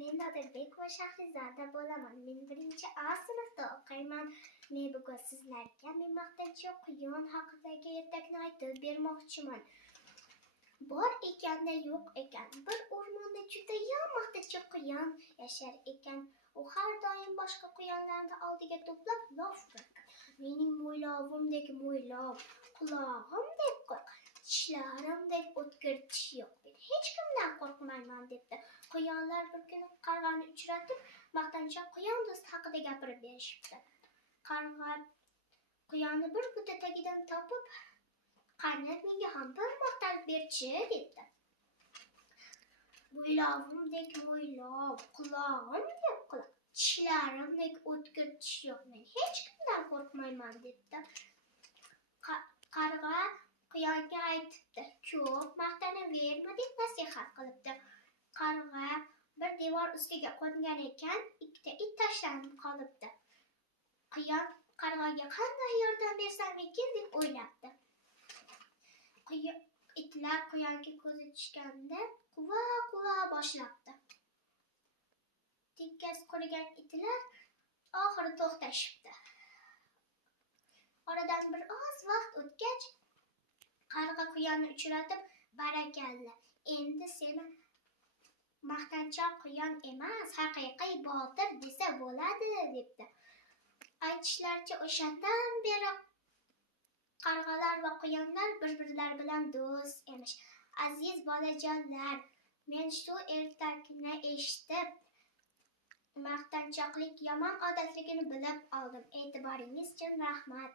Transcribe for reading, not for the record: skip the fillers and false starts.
Men Nodirbek va Shahrizada bo'laman. Men 1A sinfda o'qiyman. Men bugun sizlarga men maqtanchoq quyon haqidagi ertakni aytib bermoqchiman. Bor ekanda yo'q ekan. Bir o'rmonda judayam maqtanchoq quyon yashar ekan. U har doim boshqa quyonlarni oldiga to'plab lof qilgan. Mening mo'ylovimdek mo'ylov, qulog'imdek quloq, tishlarimdek o'tkir tish yo'q. Men hech kimdan qo'rqmayman debdi. Quyonlar bir kuni qarg'ani uchratib, maqtanchoq quyon do'st haqida gapirib berishibdi. Qarg'a quyonni bir buta tagidan topib, "Qani, menga ham bir maqtanib berchi" debdi. Mo'ylovimdek mo'ylov, qulog'imdek quloq, tishlarimdek o'tkir tish yo'q. Men hech kimdan qo'rqmayman debdi. Qarg'a quyonga aytibdi, "Ko'p maqtanaverma" deb nasihat qilibdi. Qarg'a bir devor ustiga qo'ngan ekan, ikkita it tashlanib qolibdi. Quyon qarg'aga qanday yordam bersam ekan deb o'ylabdi. Itlar quyonga ko'zi tushganda quva boshlabdi. Tikkasi qurigan itlar oxiri to'xtashibdi. Oradan bir oz vaqt o'tgach, qarg'a quyonni uchratib, "Barakalla, endi seni maqtanchoq quyon emas, haqiqiy botir desa bo'ladi" debdi. Aytishlaricha, o'shandan beri qarg'alar va quyonlar bir-birlari bilan do'st emish. Aziz bolajonlar, men shu ertakni eshitib, maqtanchoqlik yomon odatligini bilib oldim. E'tiboringiz uchun rahmat.